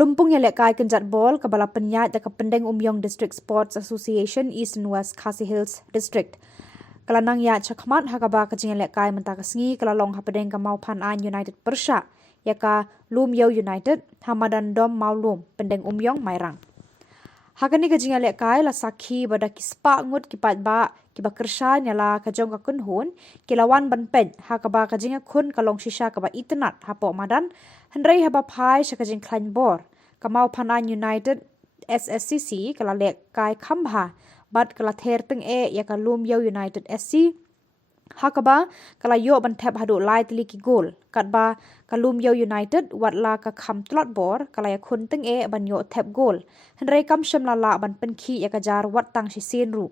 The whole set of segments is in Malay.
Kalumpung yang lekai kenjat bol kebala penyat dekat Pendeng Umyong District Sports Association East and West Khasi Hills District. Kelanang ya cakmat hakaba kejingan lekai mentakasngi kelalong hapedeng kamau Pan-an United Persha yaka Lum Yo United Hamadan Dom Maulum Pendeng Umyong Mairang. Hakani kejingan lekai la sakhi pada kispa ngut kipat ba kiba kersha nyala kajong kakun hun kilawan ban pen hakaba kejingan kun kalong shisha kaba internet hapo madan hendrai haba pai syakajing klan bor kamau Pan-an United SSCC kala lekai khambha bat kala ther teng yaka Lum Yo United SC hakaba kala yo ban thep hadu lai tli ki gol katba kalum Yo United watla ka kham tlot bor kala ya khun teng ban yo thep gol hendrai kam sham la ban penki yaka jar wat tang shi sin ru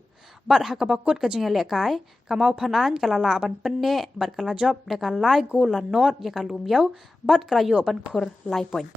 bat hakaba kut ka jinga lekai kamau Pan-an kala la ban penne bat kala job deka lai gol la not yaka Lum Yo bat kala yo ban khur lai point.